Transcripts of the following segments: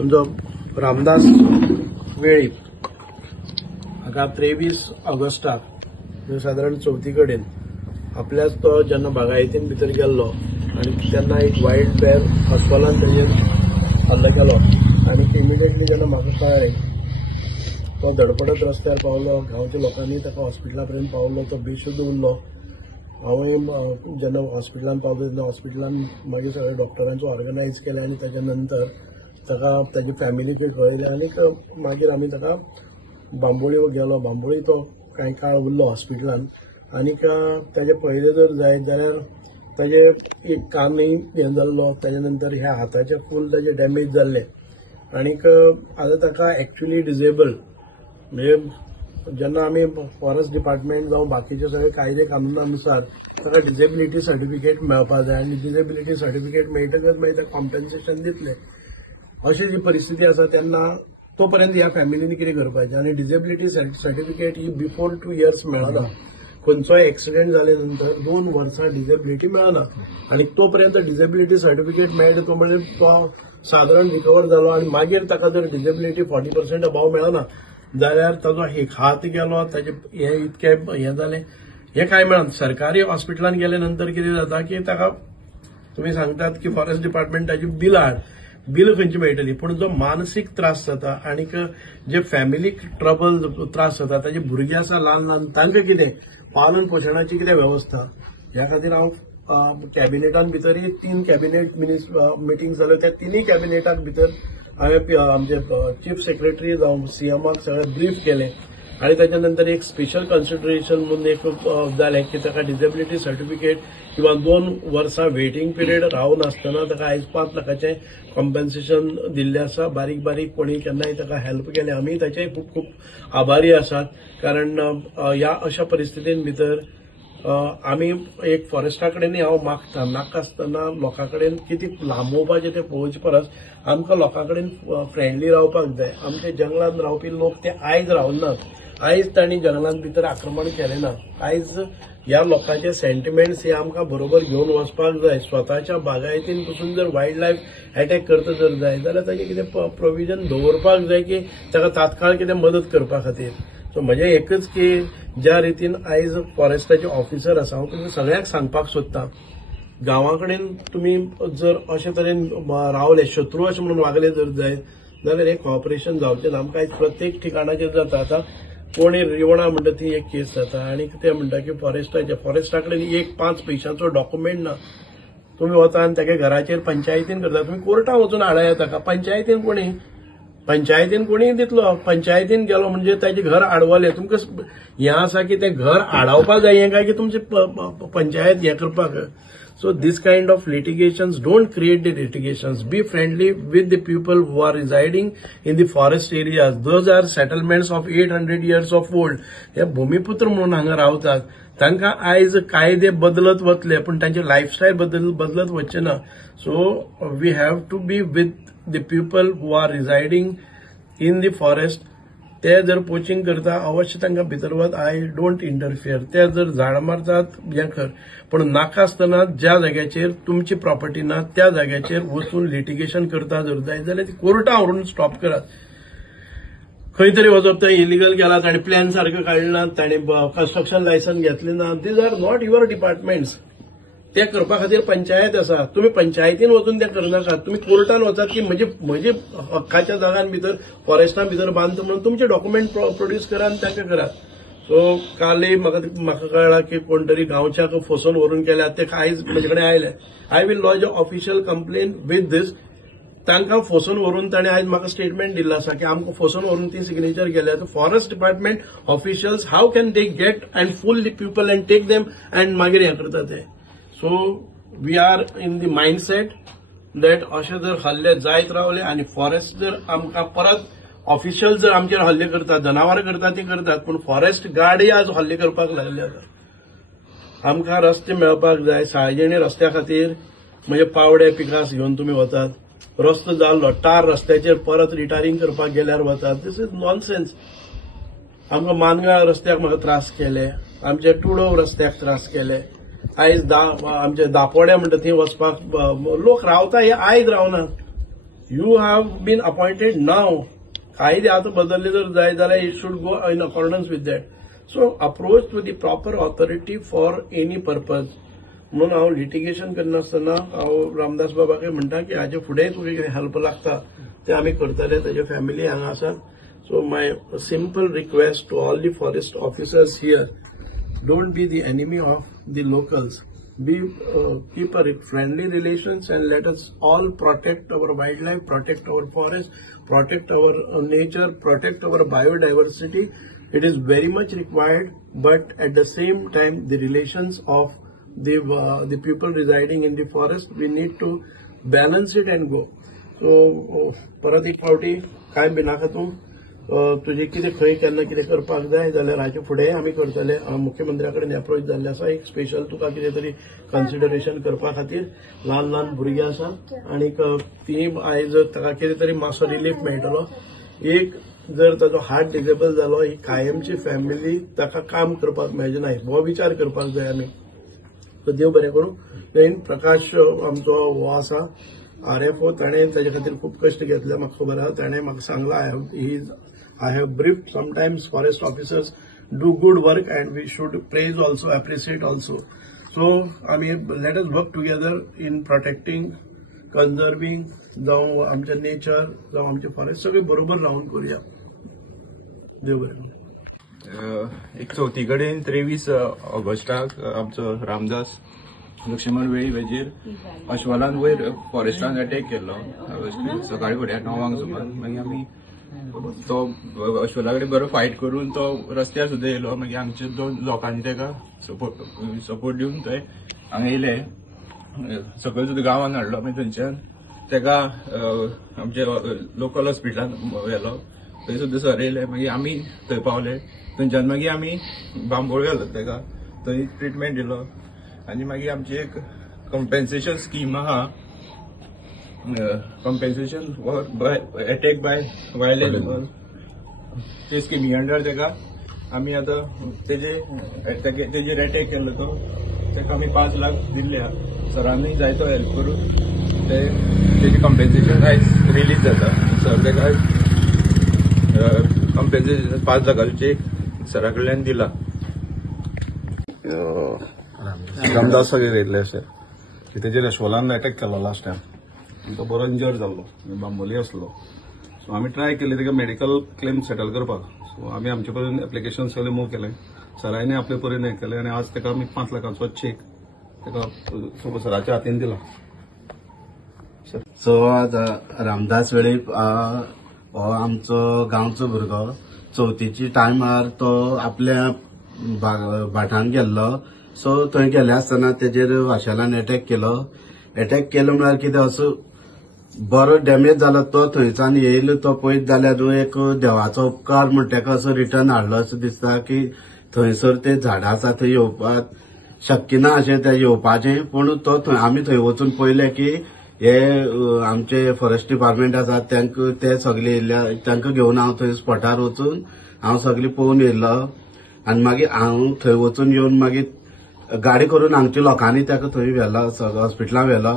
आमचो रामदास वेळीप हाका 23 ऑगस्टाक साधारण चवथी कडेन आपल्याच तो जेन्ना बागायतीन भितर गेल्लो आनी तेन्ना एक वायल्ड बेर अस्वलान तेजेर हल्लो केलो आनी इमिडिएटली जेन्ना म्हाका कळ्ळें तो धडपडत रस्त्यार पावलो. गांवच्या लोकांनी ताका हॉस्पिटला पर्यंत पावलो. तो बेशुद्ध उरलो. हांवूय जेन्ना हॉस्पिटलान पावलो तेन्ना हॉस्पिटलान मागीर सगळ्या डॉक्टरांचो ऑर्गनायज केलें आनी ताच्या नंतर ताका ताजी फॅमिलीकूय कळयलें आनी मागीर आमी ताका बांबोळी गेलो. बांबोळी तो कांय काळ उरलो हॉस्पिटलान आनीक ताजे पयलें जर जायत जाल्यार ताजे एक कानूय हें जाल्लो. ताजे नंतर ह्या हाताचें फूल ताजें डॅमेज जाल्लें आनीक आतां ताका एक्च्युली डिजेबल्ड म्हणजे जेन्ना आमी फॉरेस्ट डिपार्टमेंट जावं बाकीचे सगळे कायदे कानुनानुसार ताका डिजेबिलिटी सर्टिफिकेट मेळपाक जाय आनी डिजेबिलिटी सर्टिफिकेट मेळटकच मागीर ताका कॉम्पेन्सेशन दितले. अशी जी परिस्थिती आसा तेन्ना तो पर्यंत ह्या फॅमिलीनी कितें करपाचें आनी डिजेबिलिटी सर्टिफिकेट ही बिफोर 2 years मेळना. खंयचोय एक्सिडेंट जाले नंतर 2 वर्सां डिजेबिलिटी मेळना आनी तो पर्यंत डिजेबिलिटी सर्टिफिकेट मेळटा तो म्हणजे तो सादारण रिकवर जालो आनी मागीर ताका जर डिजेबिलिटी 40% अबाव मेळना जाल्यार ताजो एक हात गेलो ताजे हे इतके हे जाले हे कांय मेळना. सरकारी हॉस्पिटलान गेले नंतर कितें जाता की ताका तुमी सांगतात की फॉरेस्ट डिपार्टमेंटाची बिल हाड. बिल खंयची मेळटली पूण जो मानसीक त्रास जाता आनीक जे फॅमिलीक ट्रबल त्रास जाता ताजे भुरगे आसा ल्हान ल्हान तांकां कितें पालन पोशणाची कितें व्यवस्था ह्या खातीर हांव कॅबिनेटान भितरय 3 कॅबिनेट मिटींग जाल्यो. त्या 3 कॅबिनेटाक भितर हांवें आमचे चीफ सेक्रेटरी जावं सीएमाक सगळें ब्रीफ केलें आनी ताच्या नंतर एक स्पेशल कन्सिडरेशन म्हणून एक जालें की ताका डिजेबिलिटी सर्टिफिकेट किंवा 2 वर्सां वेटिंग पिरियड रावन आसतना ताका आयज 5 लाखाचें कॉम्पेन्सेशन दिल्लें आसा. बारीक बारीक कोणी केन्नाय ताका हेल्प केलें आमी ताचेय खूब खूब आभारी आसात. कारण ह्या अशा परिस्थितीन भितर आमी एक फॉरेस्टा कडेनय हांव मागता नाका आसतना लोकां कडेन कितें लांबोवपाचें तें पळोवचे परस आमकां लोकां कडेन फ्रेंडली रावपाक जाय. आमचे जंगलांत रावपी लोक ते आयज रावनात. आयज तांणी जंगलांत भितर आक्रमण केलें ना. आयज ह्या लोकांचे सेंटिमेंट्स हे आमकां बरोबर घेवन वचपाक जाय. स्वताच्या बागायतीन पसून जर वायल्ड लायफ अटॅक करता जर जाय जाल्यार ताचें कितें प्रोविजन दवरपाक जाय की ताका तात्काळ कितें मदत करपा खातीर. सो म्हजें एकच की ज्या रितीन आयज फॉरेस्टाचे ऑफिसर आसा हांव तुमकां सगळ्यांक सांगपाक सोदतां गांवां कडेन तुमी जर अशे तरेन रावले शत्रू अशें म्हणून वागले जर जायत जाल्यार हें कॉपरेशन जावचें ना. आमकां आयज प्रत्येक ठिकाणाचेर जाता. आतां कोणी रिवणा म्हणटा ती एक केस जाता आनी ते म्हणटा की फॉरेस्टा कडेन 5 पयशांचो डॉक्युमेंट ना. तुमी वता आनी ताच्या घराचेर पंचायतीन करता. तुमी कोर्टान वचून हाडया ताका. पंचायतीन कोणी दितलो. पंचायतीन गेलो म्हणजे ताचें घर आडवलें. तुमकां हें आसा की तें घर आडावपाक जाय हें काय की तुमचे पंचायत हें करपाक. So this kind of litigations, don't create the litigations. Be friendly with the people who are residing in the forest areas. Those are settlements of 800 years of old. हे भूमिपुत्र म्हणून हांगा रावतात. तांकां आयज कायदे बदलत वतले पण तांचे लायफस्टायल बदलत वचचे ना. So we have to be with the people who are residing in the forest. ते जर पोचिंग करता अवश्य तांकां भितर वच. I don't interfere. ते जर झाड मारतात हें कर पण नाका आसतना ज्या जाग्याचेर तुमची प्रॉपर्टी ना त्या जाग्याचेर वचून लिटिगेशन करता जर जाय जाल्यार ती कोर्टा व्हरून स्टॉप करात. खंय तरी वचप थंय इलिगल गेला ताणें प्लॅन सारको काडला ताणें कन्स्ट्रक्शन लायसन्स घेतलें ना. These are not your departments. ते करपा खातीर पंचायत आसा. तुमी पंचायतीन वचून ते करनाकात. तुमी कोर्टान वचात की म्हजे हक्काच्या जागांत भितर फॉरेस्टान भितर बांदता म्हणून तुमचे डॉक्युमेंट प्रोड्यूस करा आनी ताका करात. सो कालय म्हाका कळ्ळां की कोण तरी गांवच्याक फसोवन व्हरून केल्यात. ते आयज म्हजे कडेन आयले. I will lodge a official complain with this. तांकां फसोवन व्हरून ताणें आयज म्हाका स्टेटमेंट दिल्लो आसा की आमकां फसोवन व्हरून ती सिग्नेचर केल्या. Forest department officials how can they get and fool the people and take them and मागीर हें करता ते. So we are in the mindset that अशे जर हल्ले जायत रावले आनी फॉरेस्ट जर आमकां परत ऑफिशियल जर आमचेर हल्ले करतात जनावरां करतात ती करतात पण फॉरेस्ट गार्डय आज हल्ले करपाक लागले आसा. आमकां रस्ते मेळपाक जाय. सार्वजनीक रस्त्या खातीर म्हणजे पावडे पिकास घेवन तुमी वतात. रस्तो जाल्लो टार रस्त्याचेर परत रिटायरिंग करपाक गेल्यार वतात. दिस इज नॉनसेन्स. आमकां मानगांव रस्त्याक म्हाका त्रास केले. आमचे टुडो रस्त्याक त्रास केले. आयज आमचे दापोड्या म्हणटा थंय वचपाक लोक रावता हे आयज रावनात. You have been appointed now. कायदे आता बदलले जर जाय जाल्यार it should go in accordance with that. So approach to the proper authority for any purpose. म्हणून हांव लिटिगेशन करनासतना हांव रामदास बाबाक म्हणटा की हाचे फुडें तुका कितें हेल्प लागता ते आमी करतले. ताजे फॅमिली हांगा आसात. So my simple request to all the forest officers here, don't be the enemy of the locals. Keep a friendly relations and let us all protect our wildlife, protect our forest, protect our nature, protect our biodiversity. It is very much required, but at the same time, the relations of the people residing in the forest, we need to balance it and go. So परत एक फावटी काय भिनाका तूं. तुझे कितें खंय केन्ना कितें करपाक जाय जाल्यार हाचे फुडें आमी करतले. मुख्यमंत्र्या कडेन अप्रोच जाल्ले आसा. एक स्पेशल तुका कितें तरी कन्सिडरेशन करपा खातीर. ल्हान ल्हान भुरगीं आसा आनीक ती आयज ताका कितें तरी मातसो रिलीफ मेळटलो. एक जर ताजो हार्ट डिसेबल जालो, ही कायमची फॅमिली ताका काम करपाक मेळचे ना, हो विचार करपाक जाय आमी. सो देव बरें करूं. जैन प्रकाश आमचो हो आसा RFO, ताणें ताजे खातीर खूब कश्ट घेतले म्हाका खबर आहा. ताणें म्हाका सांगला I have briefed. Sometimes forest officers do good work and we should praise also, appreciate also. So, I mean, let us work together in protecting, conserving जावं आमचे नेचर जावं आमचे फॉरेस्ट सगळे बरोबर रावन करूया. देव बरें. एक चवथी कडेन 23 ऑगस्टाक आमचो रामदास लक्ष्मण वेळी वेजेर अश्वलान वयर फॉरेस्टान अटॅक केल्लो सकाळी फुडें 9 सुमार. मागीर आमी तो अश्वला कडेन बरो फायट करून तो रस्त्यार सुद्दां येयलो. मागीर आमच्या 2 लोकांनी ताका सपोर्ट दिवन थंय हांगा येयले. सकयल सुद्दां गांवांत हाडलो. मागीर थंयच्यान ताका आमच्या लोकल हॉस्पिटलान व्हेलो. थंय सुद्दां सर येयले. मागीर आमी थंय पावले. थंयच्यान मागीर आमी बांबोळ घालो ताका. थंय ट्रिटमेंट दिलो. आनी मागीर आमची एक कंपेन्सेशन स्कीम आहा, compensation for attack by wild animal. ते स्किमी अंडर ताका आमी आतां तेजेर अटॅक केल्लो तो ताका आमी 5 लाख दिल्ले. सरांनी जायतो हेल्प करून तेजे कंपेन्सेशन आयज रिलीज जाता. सर ताका कंपेन्सेशन 5 लाखाचो चेक सरा कडल्यान दिला. रामदास सगळे येतले अशें की तेजेर अश्वलान अटॅक केलो लास्ट टायम. तो बरो इंजर्ड जाल्लो, बांबोली आसलो. सो आमी ट्राय केली ताका मेडिकल क्लेम सेटल करपाक. सो आमी आमचे परेन एप्लिकेशन सगळे मूव केले. सरांनी आपले परेन हें केलें आनी आज ताका आमी 5 लाखाचो चेक ताका सराच्या हातीन दिला. सो रामदास वेळीप हो आमचो गांवचो भुरगो. चवथीच्या टायमार तो आपल्या भाटान गेल्लो. सो थंय गेले आसतना तेजेर वाशेलान अटॅक केलो. अटॅक केलो म्हळ्यार कितें असो बरो डॅमेज जालो. तो थंयच्यान येयलो तो पळयत जाल्यार एक देवाचो उपकार म्हण ताका असो रिटर्न हाडलो असो दिसता की थंयसर ते झाडां आसा थंय येवपाक शक्य ना अशें ते येवपाचें. पूण तो आमी थंय वचून पळयलें की हे आमचे फॉरेस्ट डिपार्टमेंट आसा ते सगळे येयल्या. तांकां घेवन हांव थंय स्पॉटार वचून हांव सगळें पळोवन येयलो. आनी मागीर हांव थंय वचून येवन मागीर गाडी करून हांगच्या लोकांनी ताका थंय व्हेलो, हॉस्पिटलांत व्हेलो.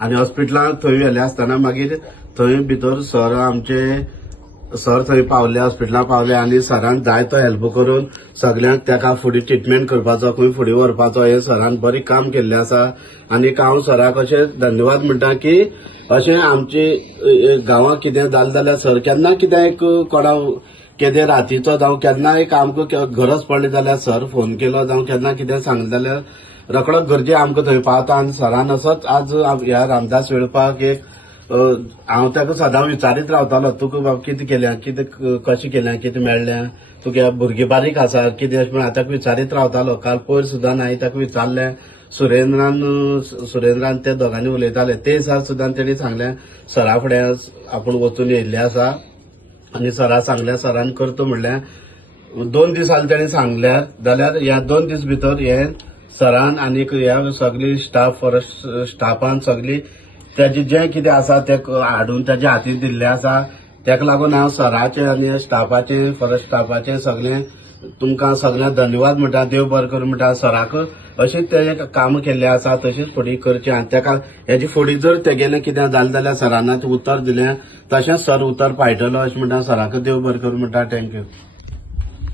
आनी हॉस्पिटलांत थंय व्हेले आसतना मागीर थंय भितर सर आमचे थंय पावले, हॉस्पिटलांत पावले. आनी सरान जाय तो हेल्प करून सगळ्यांक ताका फुडें ट्रिटमेंट करपाचो, खंय फुडें व्हरपाचो हे सरान बरें काम केल्लें आसा. आनी हांव सराक अशें धन्यवाद म्हणटा की अशें आमचे गांवांत कितें जालें जाल्यार सर केन्ना कितें एक कोणा केदें रातीचो जावं केन्ना एक आमकां गरज पडली जाल्यार सर फोन केलो जावं केन्ना कितें सांगलें जाल्यार रोखडो गरजे आमकां थंय पावता. आनी सरान असोच आज ह्या रामदास वेळपाक एक हांव ताका सदां विचारीत रावतालो तुका बाबा कितें केलें, कितें कशें केलें, कितें मेळ्ळें, तुगे भुरगीं बारीक आसा कितें अशें म्हण हांव ताका विचारीत रावतालो. काल पयर सुद्दां हांवें ताका विचारलें. सुरेंद्रान ते दोगांनी उलयताले ते दिसा सुद्दां तेणी सांगलें सरा फुडें आपूण वचून येयल्ले आसा. आनी सरा सांगलें, सरान करता म्हणलें. 2 दीस जाले तेणी सांगल्यार जाल्यार ह्या 2 दीस भितर हे सरान आनी ह्या सगळी स्टाफ फॉरेस्ट स्टाफान सगळी तेजें जें कितें आसा तें हाडून ताच्या हातीन दिल्लें आसा. ताका लागून हांव सराचें आनी स्टाफाचें फॉरेस्ट स्टाफाचें सगळें तुमकां सगळ्यांक धन्यवाद म्हणटा, देव बरें करूं म्हणटा सराक. अशीच ते काम केल्ले आसा तशीच फुडें करची आनी तेका हेजी फुडें जर तेगेलें कितें जालें जाल्यार सरान उतर दिलें तशेंच सर उतर पायटलो अशें म्हणटा सराक देव बरें करूं म्हणटा. थँक्यू.